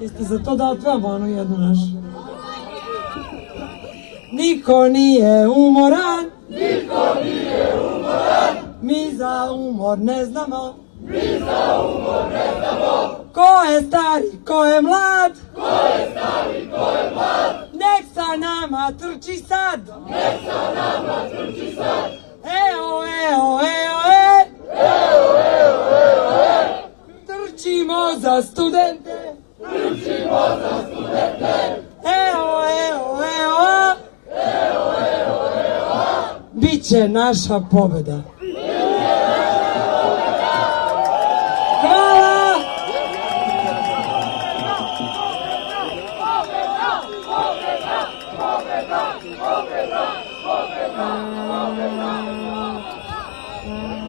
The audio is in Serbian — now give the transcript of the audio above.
Jeste za to da otvamo onu jednu našu? Niko nije umoran, mi za umor ne znamo, ko je stari, ko je mlad, nek sa nama trči sad, eo, eo, eo, trčimo za studente, eo, eo, eo, biće naša pobeda.